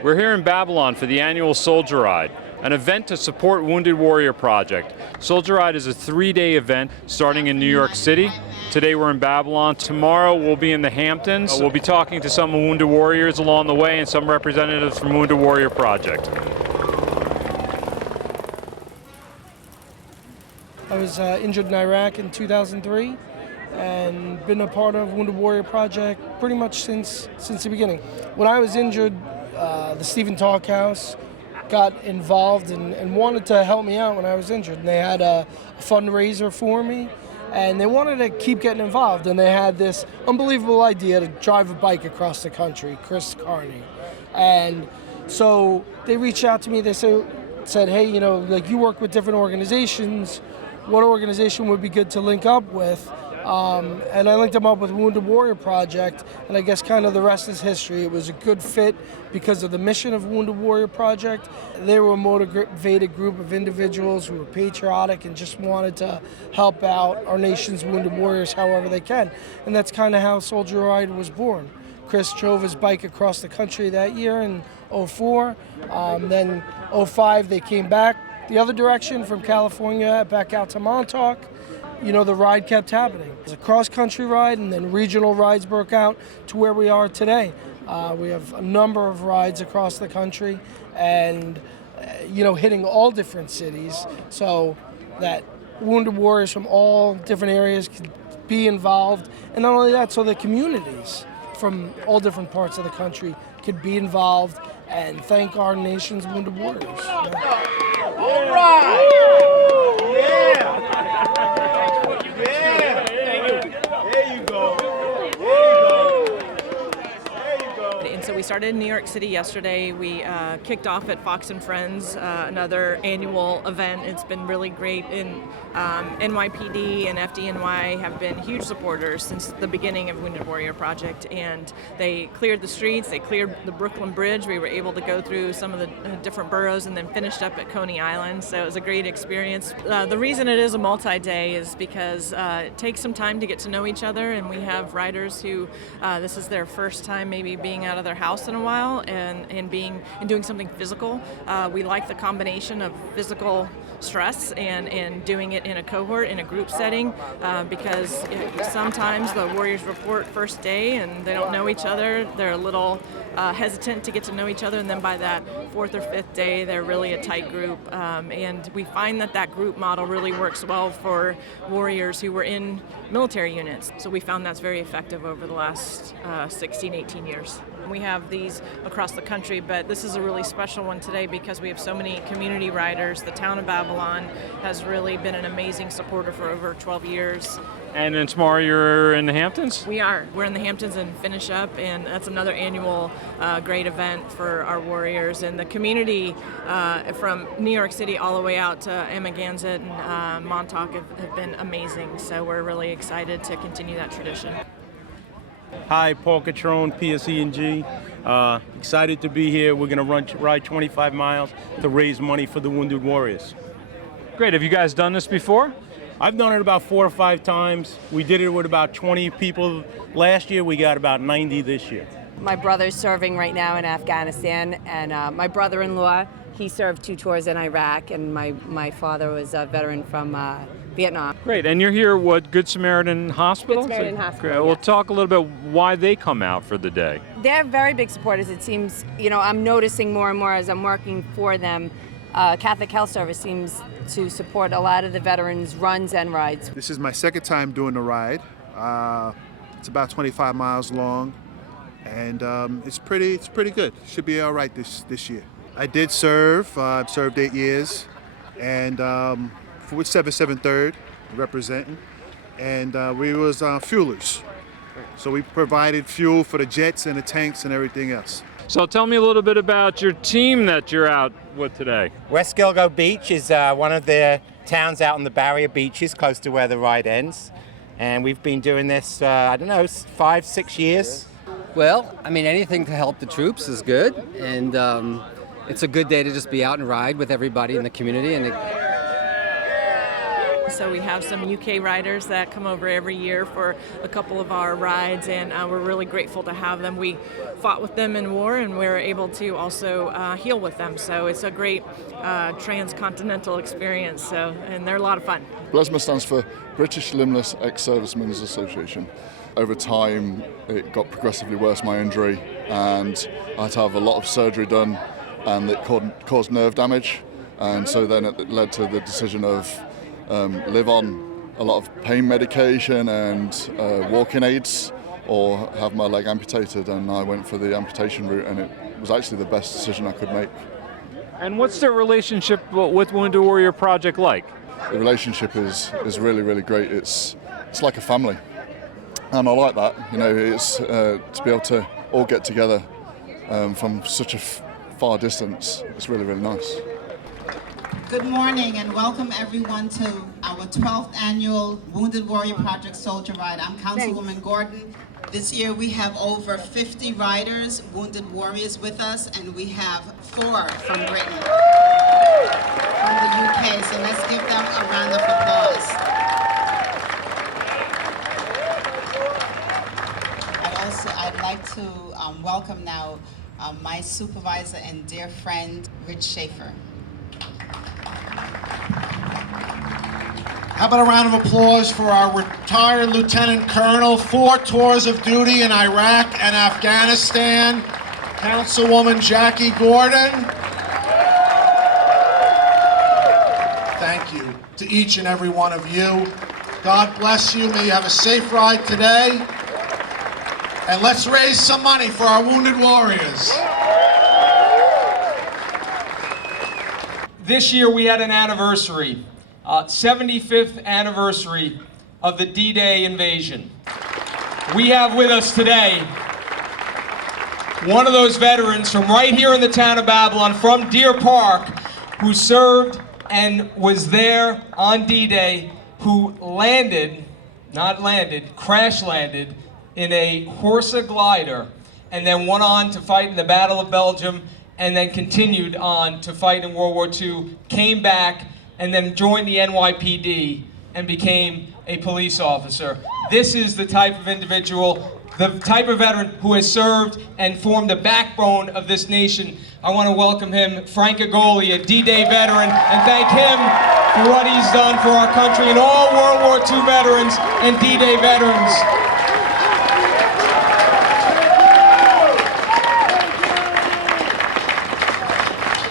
We're here in Babylon for the annual Soldier Ride, an event to support Wounded Warrior Project. Soldier Ride is a 3-day event starting in New York City. Today we're in Babylon. Tomorrow we'll be in the Hamptons. We'll be talking to some Wounded Warriors along the way and some representatives from Wounded Warrior Project. I was injured in Iraq in 2003 and been a part of Wounded Warrior Project pretty much since the beginning. When I was injured, the Stephen Talk House got involved and wanted to help me out when I was injured. And they had a fundraiser for me, and they wanted to keep getting involved. And they had this unbelievable idea to drive a bike across the country, Chris Carney. And so they reached out to me. They said, hey, you know, like you work with different organizations. What organization would be good to link up with? And I linked them up with Wounded Warrior Project, and I guess kind of the rest is history. It was a good fit because of the mission of Wounded Warrior Project. They were a motivated group of individuals who were patriotic and just wanted to help out our nation's wounded warriors however they can. And that's kind of how Soldier Ride was born. Chris drove his bike across the country that year in '04. Then '05 they came back the other direction from California back out to Montauk. You know, the ride kept happening. It was a cross-country ride, and then regional rides broke out to where we are today. We have a number of rides across the country and, you know, hitting all different cities so that wounded warriors from all different areas could be involved. And not only that, so the communities from all different parts of the country could be involved and thank our nation's wounded warriors. All right! Yeah! So we started in New York City yesterday. We kicked off at Fox and Friends, another annual event. It's been really great. And NYPD and FDNY have been huge supporters since the beginning of Wounded Warrior Project. And they cleared the streets, they cleared the Brooklyn Bridge. We were able to go through some of the different boroughs and then finished up at Coney Island. So it was a great experience. The reason it is a multi-day is because it takes some time to get to know each other. And we have riders who this is their first time maybe being out of their house in a while and doing something physical. We like the combination of physical stress and doing it in a cohort, in a group setting, because sometimes the warriors report first day and they don't know each other. They're a little hesitant to get to know each other, and then by that 4th or 5th day they're really a tight group, and we find that group model really works well for warriors who were in military units. So we found that's very effective over the last 16, 18 years. We have these across the country, but this is a really special one today because we have so many community riders. The town of Babylon has really been an amazing supporter for over 12 years. And then tomorrow you're in the Hamptons? We are. We're in the Hamptons and finish up, and that's another annual great event for our warriors. And the community from New York City all the way out to Amagansett and Montauk have been amazing. So we're really excited to continue that tradition. Hi, Paul Catrone, PSE&G. Excited to be here. We're going to ride 25 miles to raise money for the Wounded Warriors. Great. Have you guys done this before? I've done it about 4 or 5 times. We did it with about 20 people last year. We got about 90 this year. My brother's serving right now in Afghanistan, and my brother-in-law, he served 2 tours in Iraq, and my father was a veteran from Vietnam. Great, and you're here, Good Samaritan Hospital? Good Samaritan Hospital, Great. Well, talk a little bit why they come out for the day. They're very big supporters. It seems, you know, I'm noticing more and more as I'm working for them. Catholic Health Service seems to support a lot of the veterans' runs and rides. This is my second time doing the ride. It's about 25 miles long, and it's pretty good. Should be all right this year. I did serve. I've served 8 years, and with 773rd representing, and we was fuelers. So we provided fuel for the jets and the tanks and everything else. So tell me a little bit about your team that you're out with today. West Gilgo Beach is one of the towns out on the barrier beaches close to where the ride ends. And we've been doing this, 5, 6 years. Well, I mean, anything to help the troops is good. And it's a good day to just be out and ride with everybody in the community. And So we have some UK riders that come over every year for a couple of our rides, and we're really grateful to have them. We fought with them in war, and we're able to also heal with them. So it's a great transcontinental experience. So, and they're a lot of fun. BLESMA stands for British Limbless Ex-Servicemen's Association. Over time, it got progressively worse, my injury, and I had to have a lot of surgery done, and it caused nerve damage. And so then it led to the decision of live on a lot of pain medication and walking aids, or have my leg amputated, and I went for the amputation route, and it was actually the best decision I could make. And what's the relationship with Wounded Warrior Project like? The relationship is really, really great. It's like a family, and I like that. You know, it's to be able to all get together from such a far distance. It's really, really nice. Good morning and welcome everyone to our 12th annual Wounded Warrior Project Soldier Ride. I'm Councilwoman Gordon. This year we have over 50 riders, Wounded Warriors with us, and we have 4 from Britain, from the UK, so let's give them a round of applause. I'd like to welcome now my supervisor and dear friend, Rich Schaefer. How about a round of applause for our retired Lieutenant Colonel, 4 tours of duty in Iraq and Afghanistan, Councilwoman Jackie Gordon. Thank you to each and every one of you. God bless you. May you have a safe ride today. And let's raise some money for our wounded warriors. This year we had an anniversary. 75th anniversary of the D-Day invasion. We have with us today one of those veterans from right here in the town of Babylon, from Deer Park, who served and was there on D-Day, who crash landed in a Horsa glider, and then went on to fight in the Battle of Belgium, and then continued on to fight in World War II, came back, and then joined the NYPD and became a police officer. This is the type of individual, the type of veteran who has served and formed the backbone of this nation. I want to welcome him, Frank Agoli, a D-Day veteran, and thank him for what he's done for our country and all World War II veterans and D-Day veterans.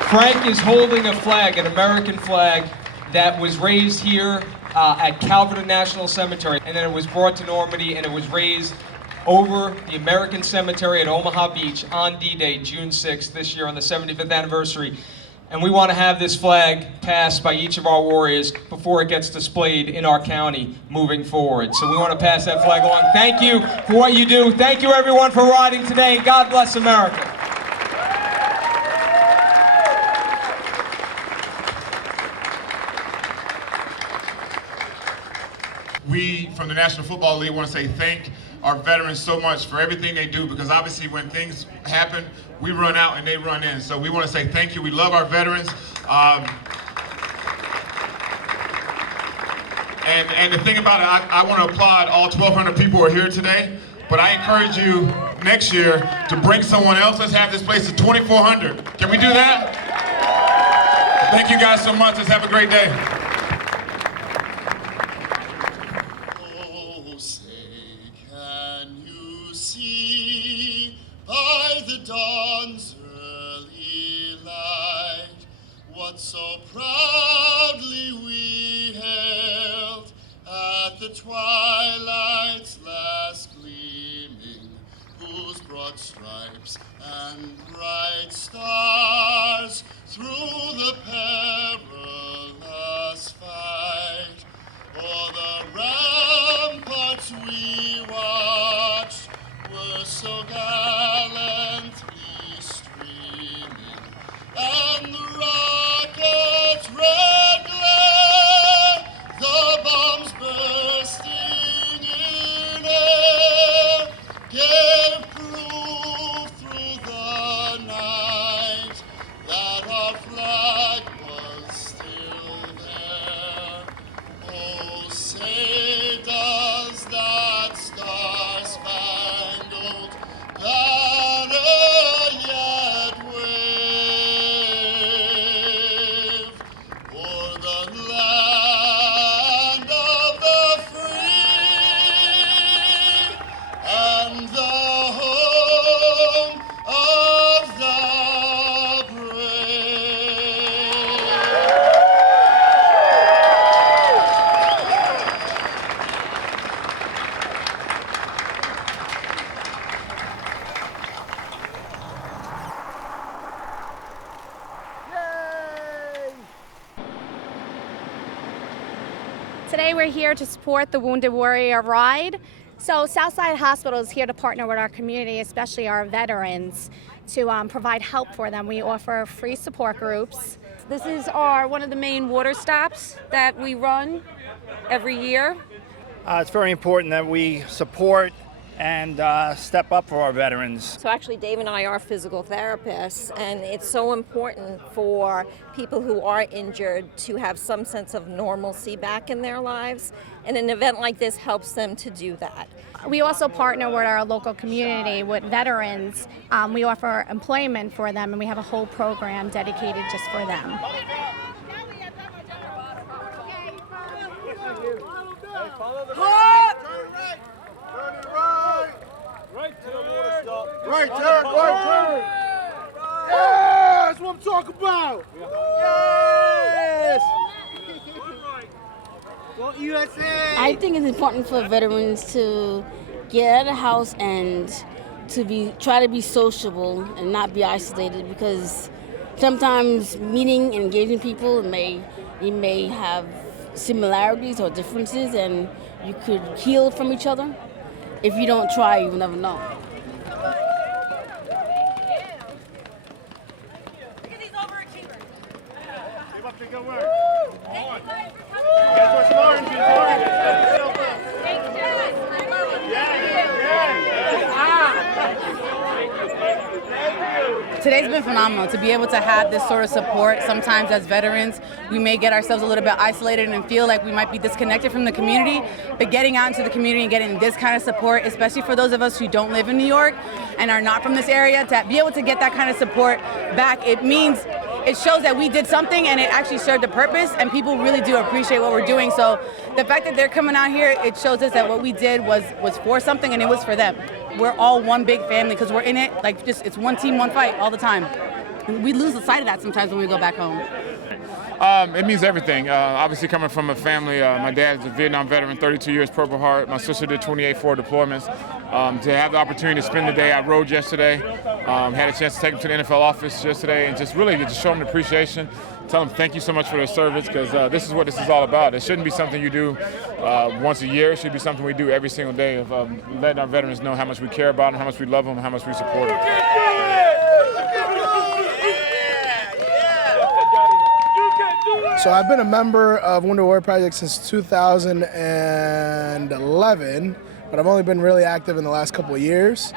Frank is holding a flag, an American flag, that was raised here at Calverton National Cemetery, and then it was brought to Normandy, and it was raised over the American Cemetery at Omaha Beach on D-Day, June 6th, this year on the 75th anniversary. And we want to have this flag passed by each of our warriors before it gets displayed in our county moving forward. So we want to pass that flag along. Thank you for what you do. Thank you everyone for riding today. God bless America. We, from the National Football League, want to say thank our veterans so much for everything they do, because obviously when things happen, we run out and they run in. So we want to say thank you. We love our veterans. And the thing about it, I want to applaud all 1,200 people who are here today, but I encourage you next year to bring someone else. Let's have this place to 2,400. Can we do that? Thank you guys so much. Let's have a great day. Dawn's early light, what so proudly we hailed at the twilight's last gleaming, whose broad stripes and bright stars through the perilous fight o'er the ramparts we watched were so gallantly streaming, and the rocket's red glare, the bombs bursting in air, gave proof through the night that our flag was Today we're here to support the Wounded Warrior Ride. So Southside Hospital is here to partner with our community, especially our veterans, to provide help for them. We offer free support groups. This is one of the main water stops that we run every year. It's very important that we support and step up for our veterans. So actually Dave and I are physical therapists, and it's so important for people who are injured to have some sense of normalcy back in their lives, and an event like this helps them to do that. We also partner with our local community, with veterans. We offer employment for them, and we have a whole program dedicated just for them. Right turn, right turn. Yeah, that's what I'm talking about. Yes. Go USA. I think it's important for veterans to get out of the house and to try to be sociable and not be isolated, because sometimes meeting and engaging people you may have similarities or differences, and you could heal from each other. If you don't try, you will never know. Today's been phenomenal to be able to have this sort of support. Sometimes as veterans, we may get ourselves a little bit isolated and feel like we might be disconnected from the community, but getting out into the community and getting this kind of support, especially for those of us who don't live in New York and are not from this area, to be able to get that kind of support back, it shows that we did something and it actually served a purpose, and people really do appreciate what we're doing. So the fact that they're coming out here, it shows us that what we did was for something, and it was for them. We're all one big family because we're in it, it's one team, one fight all the time. We lose the sight of that sometimes when we go back home. It means everything. Obviously coming from a family, my dad's a Vietnam veteran, 32 years Purple Heart. My sister did 28 forward deployments. To have the opportunity to spend the day, I rode yesterday, had a chance to take them to the NFL office yesterday, and just show them the appreciation. Tell them thank you so much for their service, because this is what this is all about. It shouldn't be something you do once a year. It should be something we do every single day, of letting our veterans know how much we care about them, how much we love them, how much we support them. So I've been a member of Wounded Warrior Project since 2011, but I've only been really active in the last couple of years.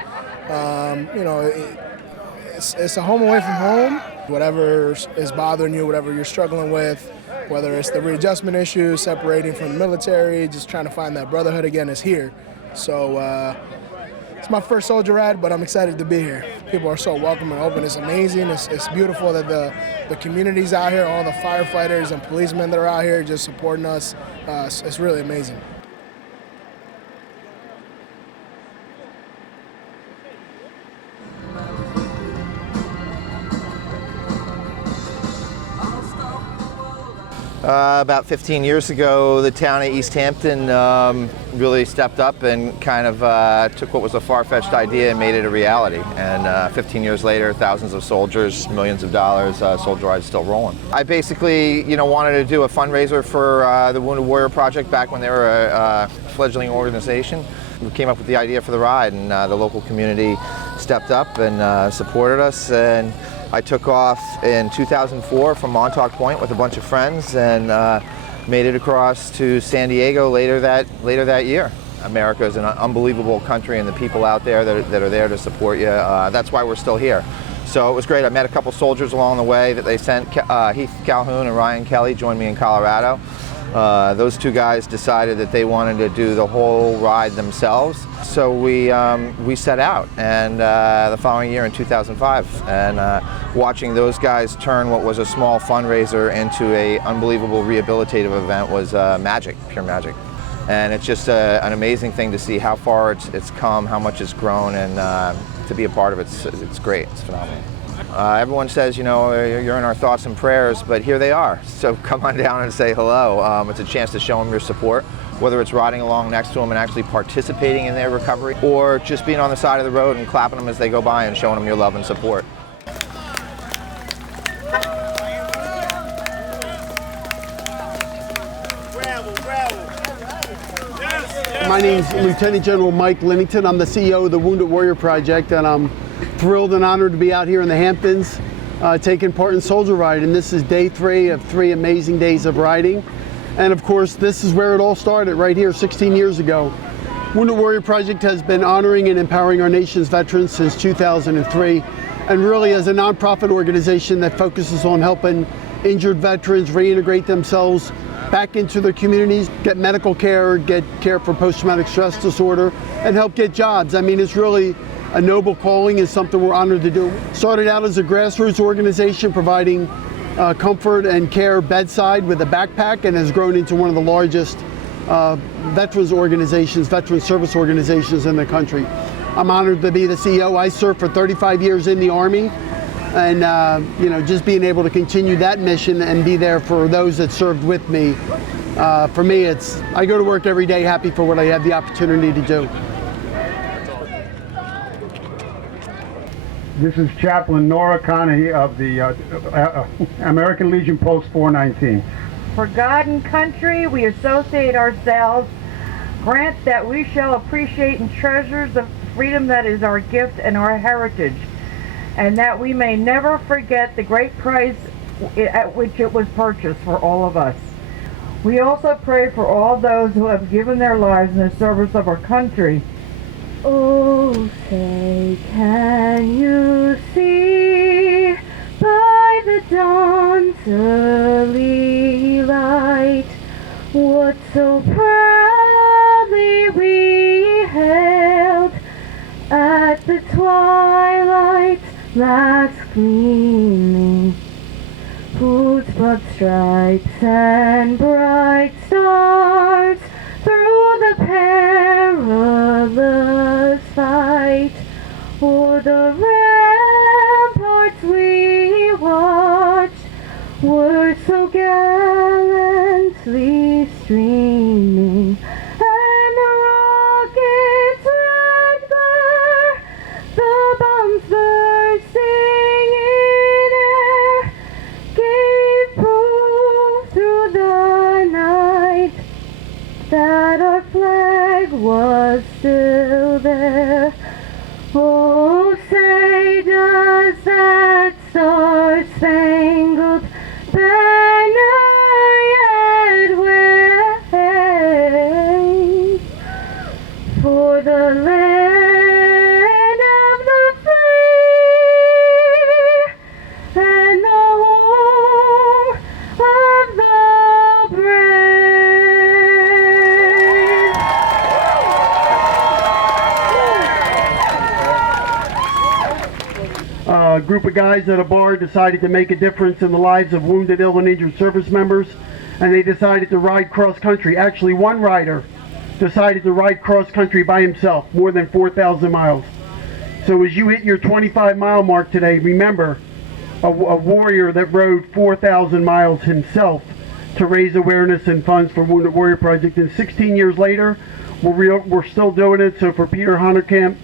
It's a home away from home. Whatever is bothering you, whatever you're struggling with, whether it's the readjustment issues, separating from the military, just trying to find that brotherhood again, is here. So it's my first soldier ride, but I'm excited to be here. People are so welcome and open. It's amazing. It's beautiful that the community's out here, all the firefighters and policemen that are out here just supporting us. It's really amazing. About 15 years ago, the town of East Hampton really stepped up and kind of took what was a far-fetched idea and made it a reality. And 15 years later, thousands of soldiers, millions of dollars, Soldier Ride's still rolling. I basically, wanted to do a fundraiser for the Wounded Warrior Project back when they were a fledgling organization. We came up with the idea for the ride, and the local community stepped up and supported us. And I took off in 2004 from Montauk Point with a bunch of friends and made it across to San Diego later that year. America is an unbelievable country, and the people out there that are there to support you, that's why we're still here. So it was great. I met a couple soldiers along the way that they sent. Heath Calhoun and Ryan Kelly joined me in Colorado. Those two guys decided that they wanted to do the whole ride themselves. So we set out, and the following year in 2005, and watching those guys turn what was a small fundraiser into an unbelievable rehabilitative event was magic, pure magic. And it's just an amazing thing to see how far it's come, how much it's grown, and to be a part of it, it's great, it's phenomenal. Everyone says, you're in our thoughts and prayers, but here they are. So come on down and say hello. It's a chance to show them your support, whether it's riding along next to them and actually participating in their recovery, or just being on the side of the road and clapping them as they go by and showing them your love and support. Gravel, gravel. My name's Lieutenant General Mike Linnington. I'm the CEO of the Wounded Warrior Project, and I'm thrilled and honored to be out here in the Hamptons taking part in Soldier Ride. And this is day 3 of 3 amazing days of riding. And of course, this is where it all started, right here 16 years ago. Wounded Warrior Project has been honoring and empowering our nation's veterans since 2003, and really as a nonprofit organization that focuses on helping injured veterans reintegrate themselves back into their communities, get medical care, get care for post-traumatic stress disorder, and help get jobs. I mean, it's really a noble calling and something we're honored to do. Started out as a grassroots organization providing comfort and care bedside with a backpack, and has grown into one of the largest veterans organizations, veteran service organizations in the country. I'm honored to be the CEO. I served for 35 years in the Army, and just being able to continue that mission and be there for those that served with me. For me, I go to work every day happy for what I have the opportunity to do. This is Chaplain Nora Conahy of the American Legion Post 419. For God and country, we associate ourselves. Grant that we shall appreciate and treasure the freedom that is our gift and our heritage, and that we may never forget the great price at which it was purchased for all of us. We also pray for all those who have given their lives in the service of our country. Oh, say, can you see by the dawn's early light what so proudly we hailed at the twilight's last gleaming, whose broad stripes and bright stars through the perilous fight o'er the ramparts we watched were so gallantly streaming, and the rockets' red glare, the bombs bursting in air, gave proof through the night that our flag was still there. Oh, say, does that star-spangled banner yet wave for the land of the free and the home of the brave? A group of guys at a bar decided to make a difference in the lives of wounded, ill, and injured service members, and they decided to ride cross-country. Actually, one rider decided to ride cross-country by himself, more than 4,000 miles. So as you hit your 25-mile mark today, remember a warrior that rode 4,000 miles himself to raise awareness and funds for Wounded Warrior Project. And 16 years later, we're still doing it. So for Peter Honderkamp,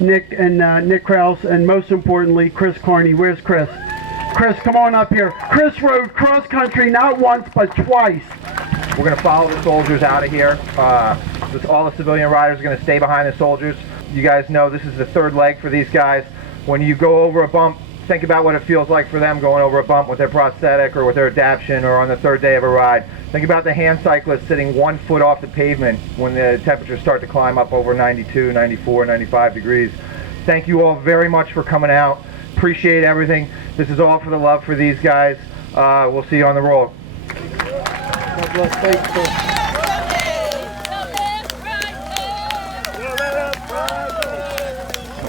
Nick Krause, and most importantly, Chris Carney. Where's Chris? Chris, come on up here. Chris rode cross country not once, but twice. We're going to follow the soldiers out of here. All the civilian riders are going to stay behind the soldiers. You guys know this is the third leg for these guys. When you go over a bump, think about what it feels like for them going over a bump with their prosthetic or with their adaption or on the third day of a ride. Think about the hand cyclist sitting 1 foot off the pavement when the temperatures start to climb up over 92, 94, 95 degrees. Thank you all very much for coming out. Appreciate everything. This is all for the love for these guys. We'll see you on the road. God bless. Thank you.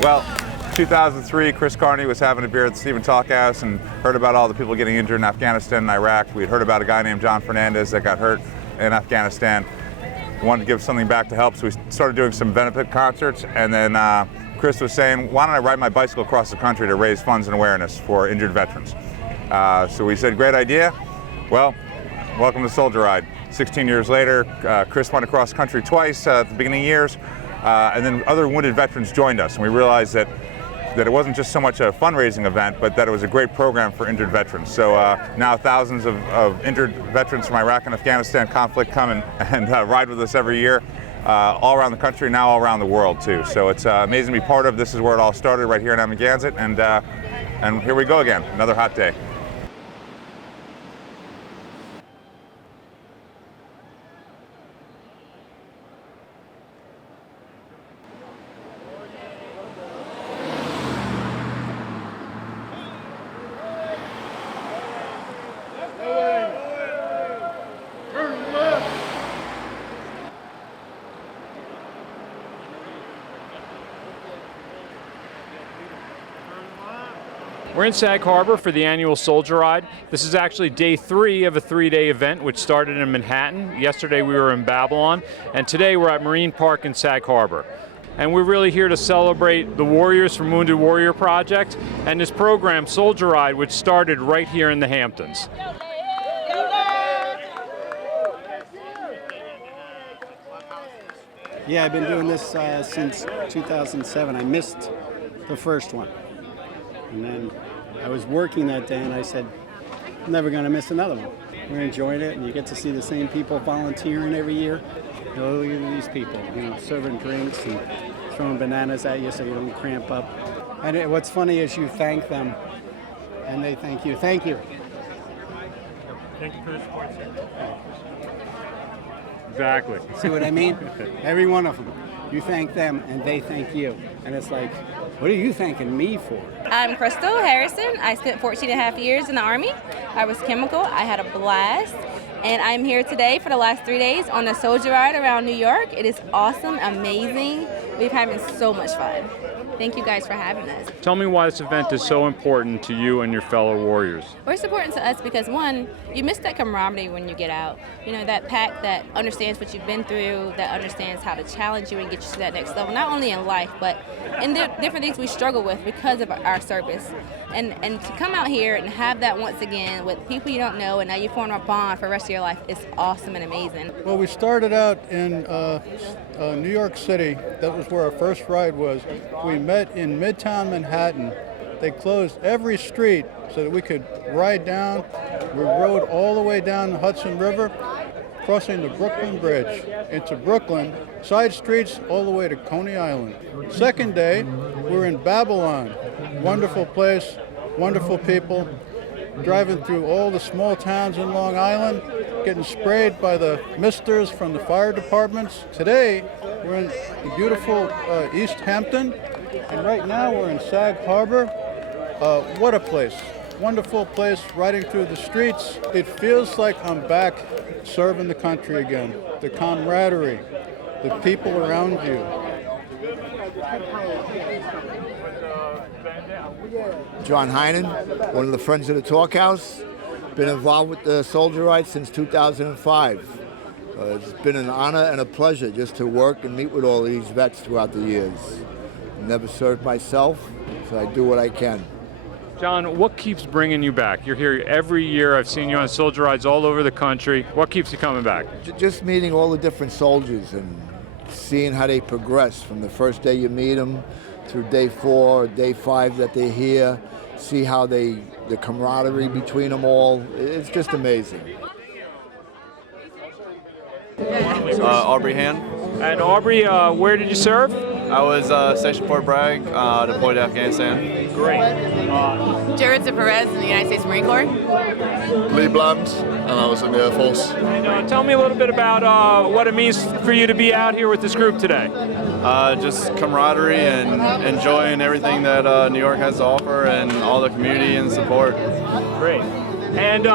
Well, 2003, Chris Carney was having a beer at the Stephen Talkhouse and heard about all the people getting injured in Afghanistan and Iraq. We had heard about a guy named John Fernandez that got hurt in Afghanistan. We wanted to give something back to help, so we started doing some benefit concerts, and then Chris was saying, why don't I ride my bicycle across the country to raise funds and awareness for injured veterans? So we said, great idea. Well, welcome to Soldier Ride. 16 years later, Chris went across country twice at the beginning of years, and then other wounded veterans joined us, and we realized that it wasn't just so much a fundraising event, but that it was a great program for injured veterans. So now thousands of injured veterans from Iraq and Afghanistan conflict come and ride with us every year. all around the country, now all around the world too. So it's amazing to be part of. This is where it all started, right here in Amagansett, and here we go again, another hot day. We're in Sag Harbor for the annual Soldier Ride. This is actually day 3 of a 3-day event which started in Manhattan. Yesterday we were in Babylon, and today we're at Marine Park in Sag Harbor. And we're really here to celebrate the warriors from Wounded Warrior Project and this program, Soldier Ride, which started right here in the Hamptons. Yeah, I've been doing this since 2007. I missed the first one. And then I was working that day and I said, I'm never going to miss another one. We're enjoying it, and you get to see the same people volunteering every year. You know, look at these people, serving drinks and throwing bananas at you so you don't cramp up. And what's funny is you thank them and they thank you. Thank you. Thank you for the support, sir. Exactly. See what I mean? Every one of them. You thank them and they thank you. And it's like, what are you thanking me for? I'm Crystal Harrison. I spent 14 and a half years in the Army. I was chemical. I had a blast. And I'm here today for the last 3 days on the Soldier Ride around New York. It is awesome, amazing. We've having so much fun. Thank you guys for having us. Tell me why this event is so important to you and your fellow warriors. Well, it's important to us because, one, you miss that camaraderie when you get out. You know, that pack that understands what you've been through, that understands how to challenge you and get you to that next level, not only in life, but in the different things we struggle with because of our service. And to come out here and have that once again with people you don't know, and now you form a bond for the rest of your life, is awesome and amazing. Well, we started out in New York City. That was where our first ride was. We met in Midtown Manhattan. They closed every street so that we could ride down. We rode all the way down the Hudson River, crossing the Brooklyn Bridge into Brooklyn, side streets all the way to Coney Island. Second day, we're in Babylon. Wonderful place, wonderful people, driving through all the small towns in Long Island, getting sprayed by the misters from the fire departments. Today, we're in the beautiful East Hampton, and right now we're in Sag Harbor. What a place. Wonderful place, riding through the streets. It feels like I'm back serving the country again. The camaraderie, the people around you. John Heinen, one of the Friends of the Talkhouse. Been involved with the Soldier Ride since 2005. It's been an honor and a pleasure just to work and meet with all these vets throughout the years. Never served myself, so I do what I can. John, what keeps bringing you back? You're here every year. I've seen you on Soldier Rides all over the country. What keeps you coming back? Just meeting all the different soldiers and seeing how they progress from the first day you meet them through day 4, day 5 that they're here, see how the camaraderie between them all. It's just amazing. Aubrey Han. And Aubrey, where did you serve? I was stationed Fort Bragg, deployed to Afghanistan. Great. Jared Perez in the United States Marine Corps. Lee Bland, and I was in the Air Force. And, tell me a little bit about what it means for you to be out here with this group today. Just camaraderie and enjoying everything that New York has to offer and all the community and support. Great. And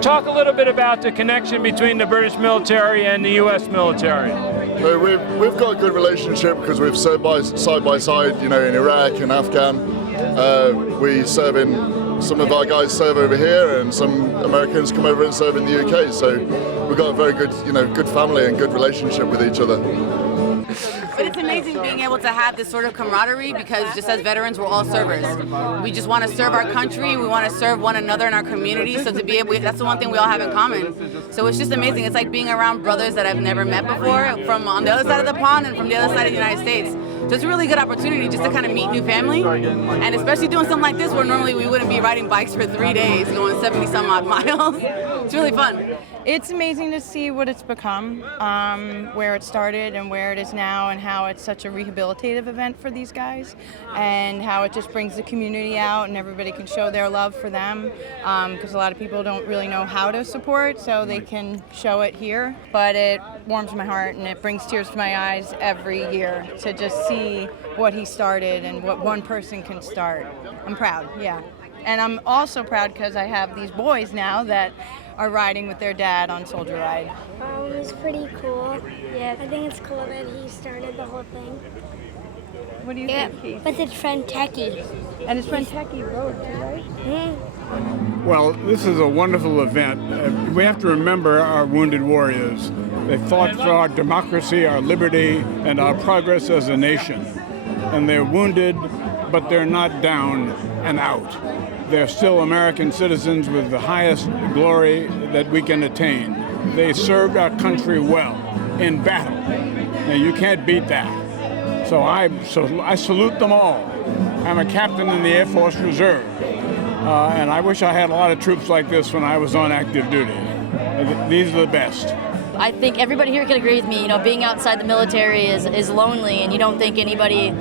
talk a little bit about the connection between the British military and the U.S. military. We've got a good relationship because we've served side by side, in Iraq and Afghan. We serve in, some of our guys serve over here, and some Americans come over and serve in the UK. So we've got a very good, good family and good relationship with each other. But it's amazing being able to have this sort of camaraderie because just as veterans, we're all servers. We just want to serve our country. We want to serve one another in our community. So to be able, that's the one thing we all have in common. So it's just amazing. It's like being around brothers that I've never met before from on the other side of the pond and from the other side of the United States. So it's a really good opportunity just to kind of meet new family, and especially doing something like this where normally we wouldn't be riding bikes for 3 days, going 70 some odd miles. It's really fun. It's amazing to see what it's become, where it started and where it is now, and how it's such a rehabilitative event for these guys, and how it just brings the community out and everybody can show their love for them, because a lot of people don't really know how to support, so they can show it here. But it warms my heart and it brings tears to my eyes every year to just see what he started and what one person can start. I'm proud, yeah. And I'm also proud because I have these boys now that are riding with their dad on Soldier Ride. It's pretty cool. Yeah, I think it's cool that he started the whole thing. What do you think, Keith? With his friend Techie. And his friend Techie rode too, right? Mm-hmm. Well, this is a wonderful event. We have to remember our wounded warriors. They fought for our democracy, our liberty, and our progress as a nation. And they're wounded, but they're not down and out. They're still American citizens with the highest glory that we can attain. They served our country well in battle, and you can't beat that. So I salute them all. I'm a captain in the Air Force Reserve, and I wish I had a lot of troops like this when I was on active duty. These are the best. I think everybody here can agree with me. You know, being outside the military is lonely, and you don't think anybody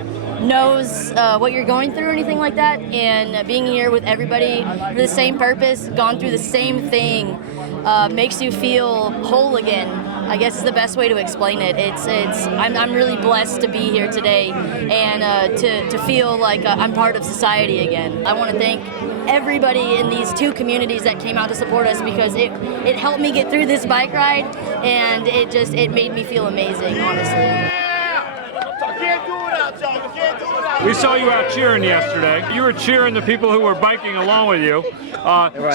knows what you're going through or anything like that. And being here with everybody for the same purpose, gone through the same thing, makes you feel whole again. I guess is the best way to explain it. I'm really blessed to be here today and to feel like I'm part of society again. I want to thank everybody in these two communities that came out to support us, because it helped me get through this bike ride, and it made me feel amazing, honestly. We saw you out cheering yesterday. You were cheering the people who were biking along with you.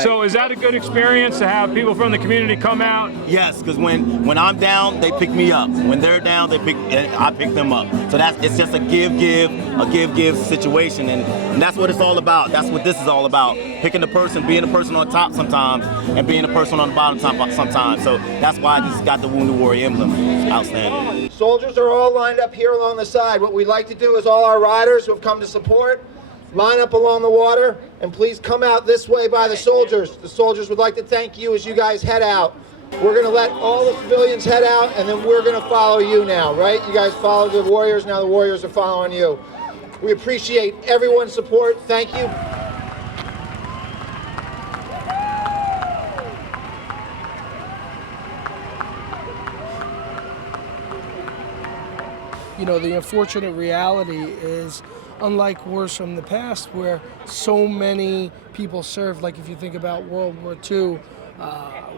So is that a good experience to have people from the community come out? Yes, because when I'm down, they pick me up. When they're down, I pick them up. So it's just a give situation, and that's what it's all about. That's what this is all about. Picking the person, being the person on top sometimes, and being the person on the bottom sometimes. So that's why this has got the Wounded Warrior emblem. It's outstanding. Soldiers are all lined up here along the side. What we'd like to do is all our riders who have come to support, line up along the water, and please come out this way by the soldiers. The soldiers would like to thank you as you guys head out. We're going to let all the civilians head out, and then we're going to follow you now, right? You guys follow the warriors, now the warriors are following you. We appreciate everyone's support. Thank you. You know, the unfortunate reality is, unlike wars from the past where so many people served, like if you think about World War II,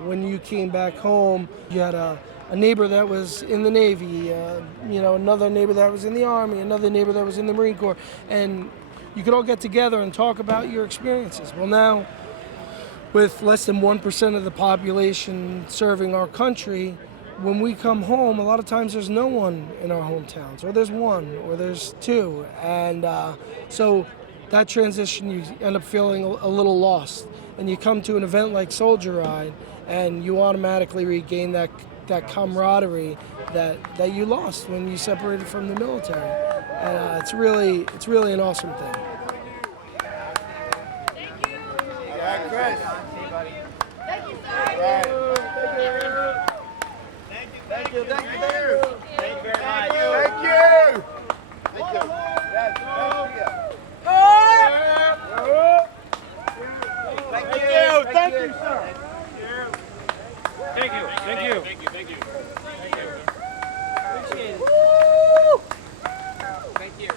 when you came back home, you had a neighbor that was in the Navy, another neighbor that was in the Army, another neighbor that was in the Marine Corps, and you could all get together and talk about your experiences. Well, now, with less than 1% of the population serving our country, when we come home, a lot of times there's no one in our hometowns, or there's one, or there's two, and so that transition, you end up feeling a little lost. And you come to an event like Soldier Ride, and you automatically regain that camaraderie that you lost when you separated from the military. And it's really an awesome thing. Thank you. All right, Chris. Thank you, sir. All right. Thank you. Thank you very much. Thank you. Thank you. Thank you, sir. Thank you. Thank you. Appreciate it. Woo! Thank you.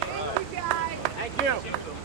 Thank you, guys. Thank you.